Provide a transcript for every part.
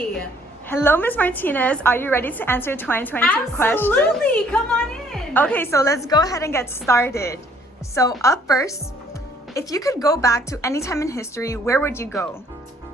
Hi! Hello, Ms. Martinez. Are you ready to answer 2022 questions? Absolutely! Come on in! Okay, so let's go ahead and get started. So up first, if you could go back to any time in history, where would you go?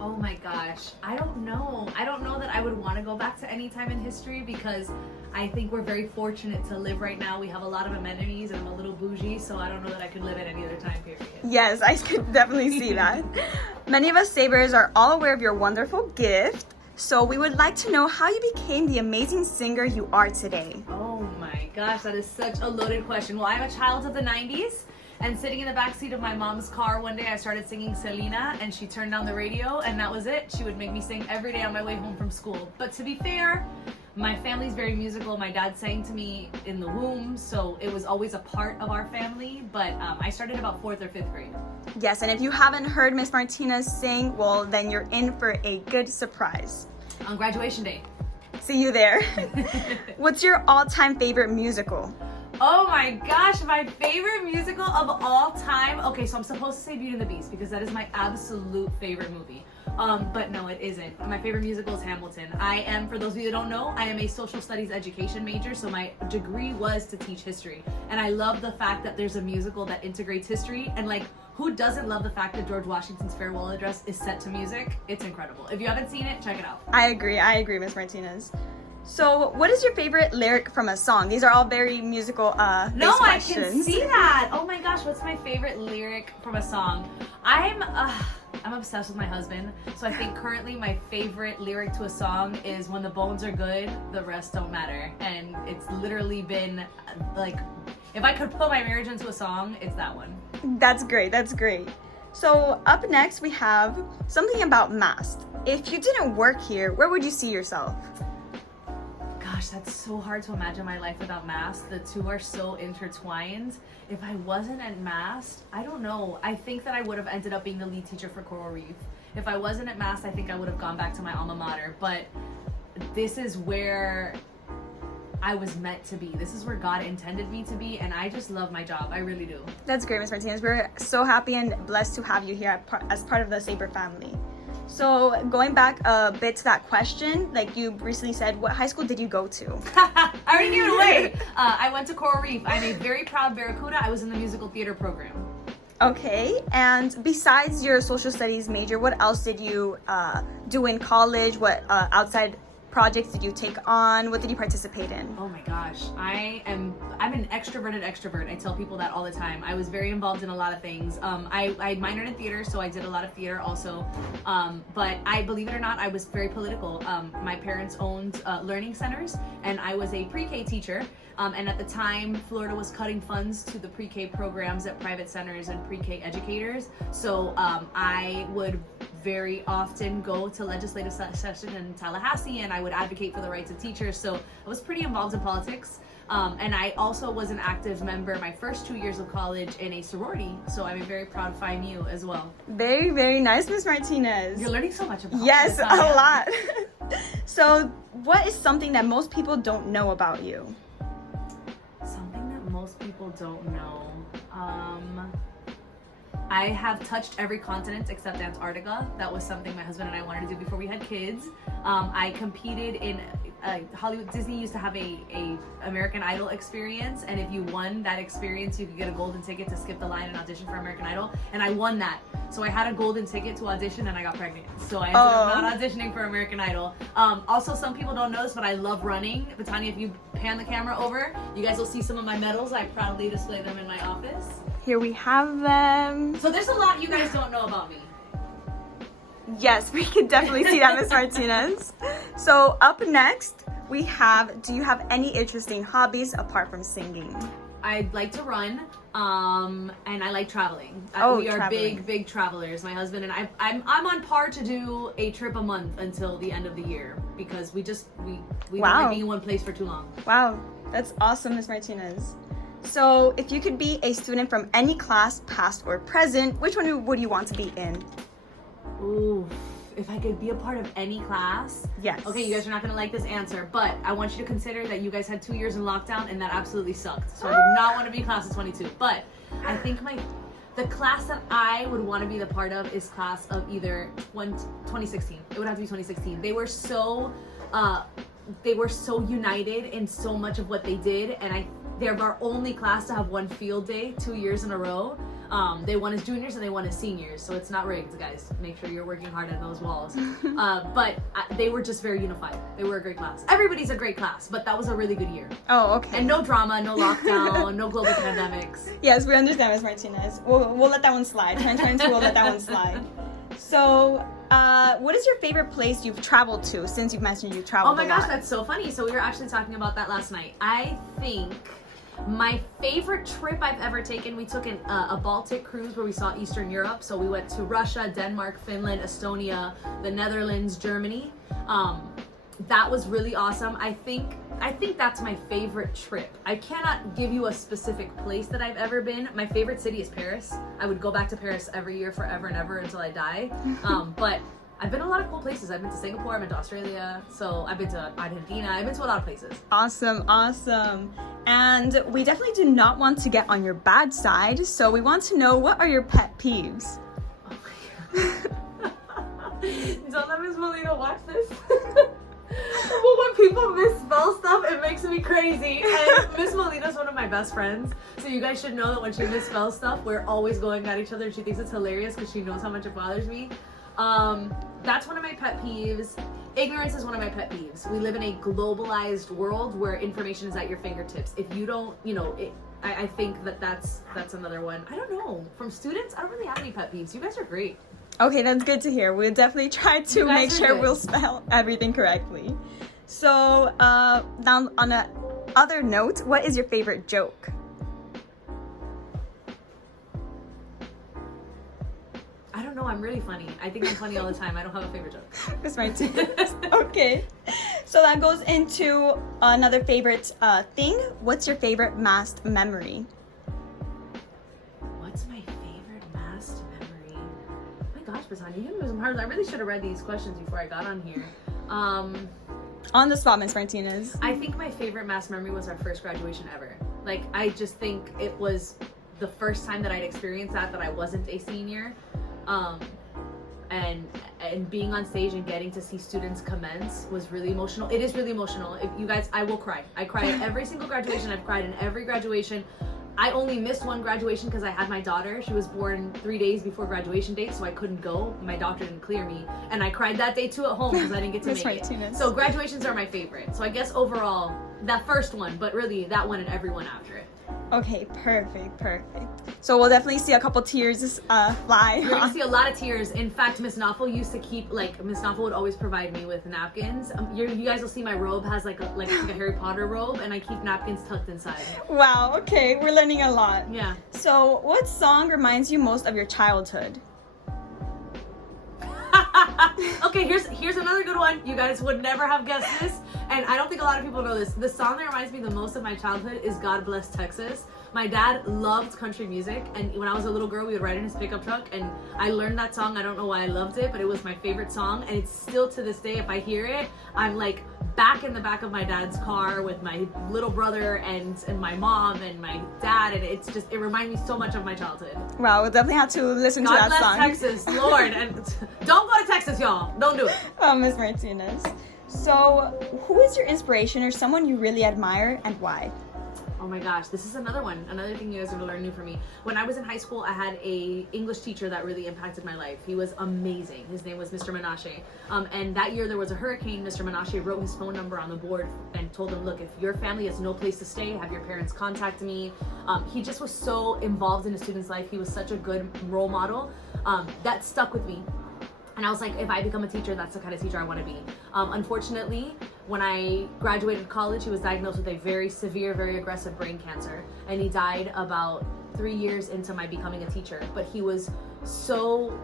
Oh my gosh, I don't know. I don't know that I would want to go back to any time in history because I think we're very fortunate to live right now. We have a lot of amenities and I'm a little bougie, so I don't know that I could live at any other time period. Yes, I could definitely see that. Many of us Sabres are all aware of your wonderful gift, so we would like to know how you became the amazing singer you are today. Oh my gosh, that is such a loaded question. Well, I'm a child of the 90s. And sitting in the backseat of my mom's car one day, I started singing Selena, and she turned down the radio, and that was it. She would make me sing every day on my way home from school. But to be fair, my family's very musical. My dad sang to me in the womb, so it was always a part of our family. But I started about 4th or 5th grade. Yes, and if you haven't heard Miss Martinez sing, well, then you're in for a good surprise. On graduation day. See you there. What's your all-time favorite musical? Oh my gosh, my favorite musical of all time. Okay, so I'm supposed to say Beauty and the Beast because that is my absolute favorite movie. But no, it isn't. My favorite musical is Hamilton. I am, for those of you that don't know, I am a social studies education major, so my degree was to teach history. And I love the fact that there's a musical that integrates history, and like, who doesn't love the fact that George Washington's farewell address is set to music? It's incredible. If you haven't seen it, check it out. I agree, Miss Martinez. So, what is your favorite lyric from a song? These are all very musical No, I questions. can see that. Oh my gosh, what's my favorite lyric from a song? I'm obsessed with my husband. So I think currently my favorite lyric to a song is "When the bones are good, the rest don't matter." And it's literally been like, if I could put my marriage into a song, it's that one. That's great. So up next we have something about Mast. If you didn't work here, where would you see yourself? Gosh, that's so hard to imagine my life without Mast. The two are so intertwined. If I wasn't at Mast, I don't know. I think that I would have ended up being the lead teacher for Coral Reef. If I wasn't at Mast, I think I would have gone back to my alma mater. But this is where I was meant to be. This is where God intended me to be, and I just love my job. I really do. That's great, Ms. Martinez. We're so happy and blessed to have you here as part of the Sabre family. So going back a bit to that question, like you recently said, what high school did you go to? I already gave it away. I went to Coral Reef. I'm a very proud Barracuda. I was in the musical theater program. Okay, and besides your social studies major, what else did you do in college? What outside projects did you take on? What did you participate in? Oh my gosh, I'm an extroverted extrovert. I tell people that all the time. I was very involved in a lot of things. I minored in theater, so I did a lot of theater also. But I, believe it or not, I was very political. My parents owned learning centers, and I was a pre-K teacher. And at the time, Florida was cutting funds to the pre-K programs at private centers and pre-K educators. So I would very often go to legislative session in Tallahassee, and I would advocate for the rights of teachers. So I was pretty involved in politics. And I also was an active member my first 2 years of college in a sorority. So I'm a very proud Phi Mu as well. Very, very nice, Ms. Martinez. You're learning so much about Yes, this, a lot. So what is something that most people don't know about you? Something that most people don't know. I have touched every continent except Antarctica. That was something my husband and I wanted to do before we had kids. I competed in Hollywood. Disney used to have a American Idol experience, and if you won that experience, you could get a golden ticket to skip the line and audition for American Idol. And I won that, so I had a golden ticket to audition, and I got pregnant. So I ended up not auditioning for American Idol. Also, some people don't know this, but I love running. Batania, if you pan the camera over, you guys will see some of my medals. I proudly display them in my office. Here we have them. So there's a lot you guys don't know about me. Yes, we can definitely see that, Ms. Martinez. So up next, we have, do you have any interesting hobbies apart from singing? I like to run, and I like traveling. We are traveling. big travelers. My husband and I'm on par to do a trip a month until the end of the year because we don't like being in one place for too long. Wow, that's awesome, Ms. Martinez. So if you could be a student from any class, past or present, which one would you want to be in? Ooh, if I could be a part of any class? Yes. Okay, you guys are not going to like this answer, but I want you to consider that you guys had 2 years in lockdown and that absolutely sucked. So I would not want to be class of 22. But I think The class that I would want to be the part of is class of either 2016. It would have to be 2016. They were so united in so much of what they did, and they're our only class to have won field day 2 years in a row. They won as juniors and they won as seniors, so it's not rigged, guys. Make sure you're working hard at those walls. But they were just very unified. They were a great class. Everybody's a great class, but that was a really good year. Oh, okay. And no drama, no lockdown, no global pandemics. Yes, we understand, Ms. Martinez. We'll let that one slide. 2022, we'll let that one slide. So, what is your favorite place you've traveled to, since you've mentioned you've traveled Oh my a gosh, lot? that's so funny. So we were actually talking about that last night. I think my favorite trip I've ever taken, we took a Baltic cruise where we saw Eastern Europe. So we went to Russia, Denmark, Finland, Estonia, the Netherlands, Germany. That was really awesome. I think that's my favorite trip. I cannot give you a specific place that I've ever been. My favorite city is Paris. I would go back to Paris every year forever and ever until I die. But I've been to a lot of cool places. I've been to Singapore, I've been to Australia, so I've been to Argentina, I've been to a lot of places. Awesome. And we definitely do not want to get on your bad side, so we want to know, what are your pet peeves? Oh my god. Don't let Miss Molina watch this. Well, when people misspell stuff, it makes me crazy. And Miss Molina's one of my best friends, so you guys should know that when she misspells stuff, we're always going at each other, and she thinks it's hilarious because she knows how much it bothers me. That's one of my pet peeves. Ignorance is one of my pet peeves. We live in a globalized world where information is at your fingertips. If you don't, I think that's another one. I don't know. From students, I don't really have any pet peeves. You guys are great. Okay, that's good to hear. We'll definitely try to make sure good. we'll spell everything correctly. So, now on a other note, what is your favorite joke? I don't know. I'm really funny. I think I'm funny all the time. I don't have a favorite joke. That's right. Okay. So that goes into another favorite thing. What's your favorite masked memory? What's my favorite masked memory? Oh my gosh, Basani, you know some hard. I really should have read these questions before I got on here. On the spot, Ms. Martinez. I think my favorite masked memory was our first graduation ever. Like, I just think it was the first time that I'd experienced that I wasn't a senior. And being on stage and getting to see students commence was really emotional. It is really emotional. If you guys, I will cry. I cry at every single graduation. I've cried in every graduation. I only missed one graduation because I had my daughter. She was born 3 days before graduation date, so I couldn't go. My doctor didn't clear me. And I cried that day too at home because I didn't get to make it. So graduations are my favorite. So I guess overall, that first one, but really that one and everyone after it. Okay, perfect. So we'll definitely see a couple tears fly. You're gonna see a lot of tears. In fact, Miss Knopfel used to keep, Miss Knopfel would always provide me with napkins. You guys will see my robe has like a Harry Potter robe, and I keep napkins tucked inside. Wow, okay, we're learning a lot. Yeah. So what song reminds you most of your childhood? Okay, here's another good one. You guys would never have guessed this, and I don't think a lot of people know this. The song that reminds me the most of my childhood is God Bless Texas. My dad loved country music, and when I was a little girl, we would ride in his pickup truck, and I learned that song. I don't know why I loved it, but it was my favorite song, and it's still to this day, if I hear it, I'm like back in the back of my dad's car with my little brother and my mom and my dad, and it reminds me so much of my childhood. Wow, we'll definitely have to listen God to that bless song. Texas, Lord, and don't go to Texas, y'all. Don't do it. Oh, Ms. Martinez. So, who is your inspiration or someone you really admire, and why? Oh my gosh, this is another thing you guys are gonna learn new from me. When I was in high school, I had a English teacher that really impacted my life. He was amazing. His name was Mr. Menashe. And that year there was a hurricane. Mr. Menashe wrote his phone number on the board and told him, look, if your family has no place to stay, have your parents contact me. He just was so involved in a student's life. He was such a good role model. That stuck with me. And I was like, if I become a teacher, that's the kind of teacher I want to be. Unfortunately, when I graduated college, he was diagnosed with a very severe, very aggressive brain cancer. And he died about 3 years into my becoming a teacher. But he was so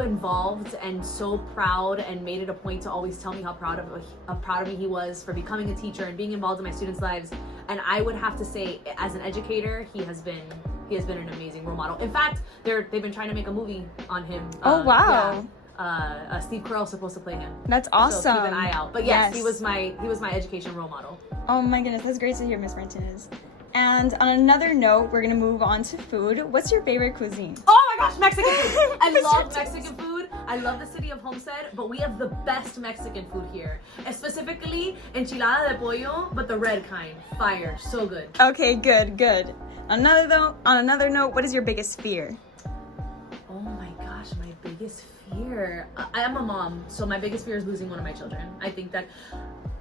involved and so proud, and made it a point to always tell me how proud of me he was for becoming a teacher and being involved in my students' lives. And I would have to say, as an educator, he has been an amazing role model. In fact, they've been trying to make a movie on him. Oh wow! Yeah. Steve Carell's supposed to play him. That's awesome. So keep an eye out. But yes, he was my education role model. Oh my goodness, that's great to hear, Ms. Martinez. And on another note, we're gonna move on to food. What's your favorite cuisine? Oh my gosh, Mexican food! I love Mexican food. I love the city of Homestead, but we have the best Mexican food here. And specifically, enchilada de pollo, but the red kind. Fire, so good. Okay, good. On another note, what is your biggest fear? Oh my gosh, my biggest fear. I am a mom, so my biggest fear is losing one of my children. I think that,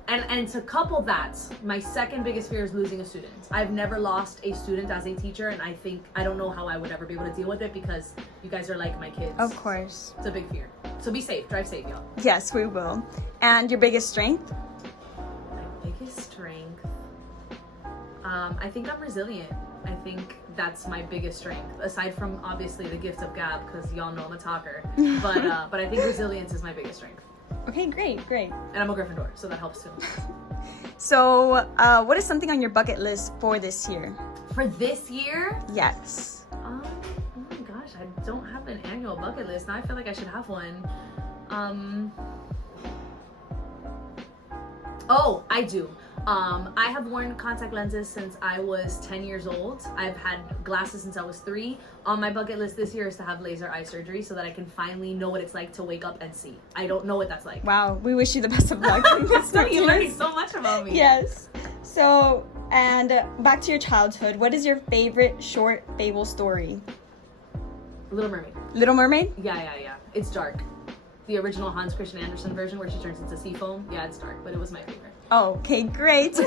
and to couple that, my second biggest fear is losing a student. I've never lost a student as a teacher, and I don't know how I would ever be able to deal with it because you guys are like my kids. Of course. It's a big fear. So be safe, drive safe, y'all. Yes, we will. And your biggest strength? My biggest strength, I think I'm resilient. I think that's my biggest strength, aside from obviously the gift of gab, because y'all know I'm a talker. But I think resilience is my biggest strength. Okay, great. And I'm a Gryffindor, so that helps too. So, what is something on your bucket list for this year? For this year? Yes. Oh my gosh, I don't have an annual bucket list. Now I feel like I should have one. Oh, I do. I have worn contact lenses since I was 10 years old. I've had glasses since I was 3. On my bucket list this year is to have laser eye surgery so that I can finally know what it's like to wake up and see. I don't know what that's like. Wow, we wish you the best of luck. You're learning so much about me. Yes. So, and back to your childhood, what is your favorite short fable story? Little Mermaid. Little Mermaid? Yeah. It's dark. The original Hans Christian Andersen version where she turns into sea foam. Yeah, it's dark, but it was my favorite. Okay, great.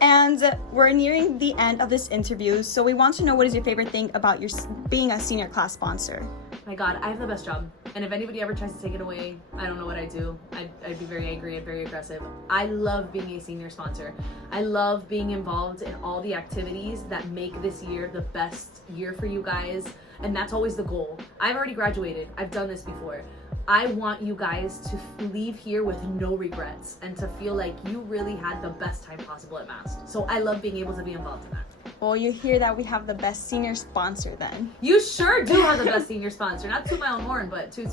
And we're nearing the end of this interview, so we want to know what is your favorite thing about your being a senior class sponsor? My God, I have the best job. And if anybody ever tries to take it away, I don't know what I'd do. I'd be very angry and very aggressive. I love being a senior sponsor. I love being involved in all the activities that make this year the best year for you guys. And that's always the goal. I've already graduated. I've done this before. I want you guys to leave here with no regrets and to feel like you really had the best time possible at Mast. So I love being able to be involved in that. Well, you hear that we have the best senior sponsor then. You sure do have the best senior sponsor. Not toot my own horn, but toot.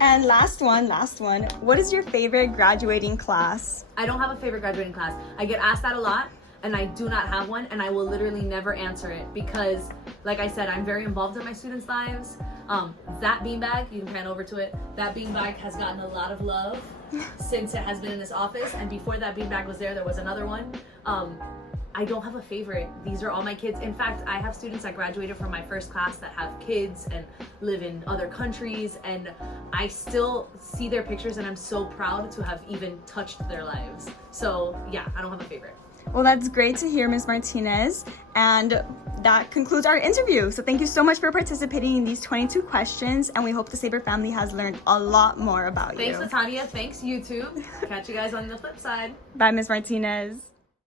And last one. What is your favorite graduating class? I don't have a favorite graduating class. I get asked that a lot, and I do not have one, and I will literally never answer it because, like I said, I'm very involved in my students' lives. That beanbag, you can pan over to it, that beanbag has gotten a lot of love since it has been in this office, and before that beanbag was there was another one. I don't have a favorite. These are all my kids. In fact, I have students that graduated from my first class that have kids and live in other countries, and I still see their pictures and I'm so proud to have even touched their lives. So yeah, I don't have a favorite. Well, that's great to hear, Ms. Martinez. And that concludes our interview. So thank you so much for participating in these 22 questions. And we hope the Saber family has learned a lot more about you. Thanks, Latanya. Thanks, YouTube. Catch you guys on the flip side. Bye, Ms. Martinez.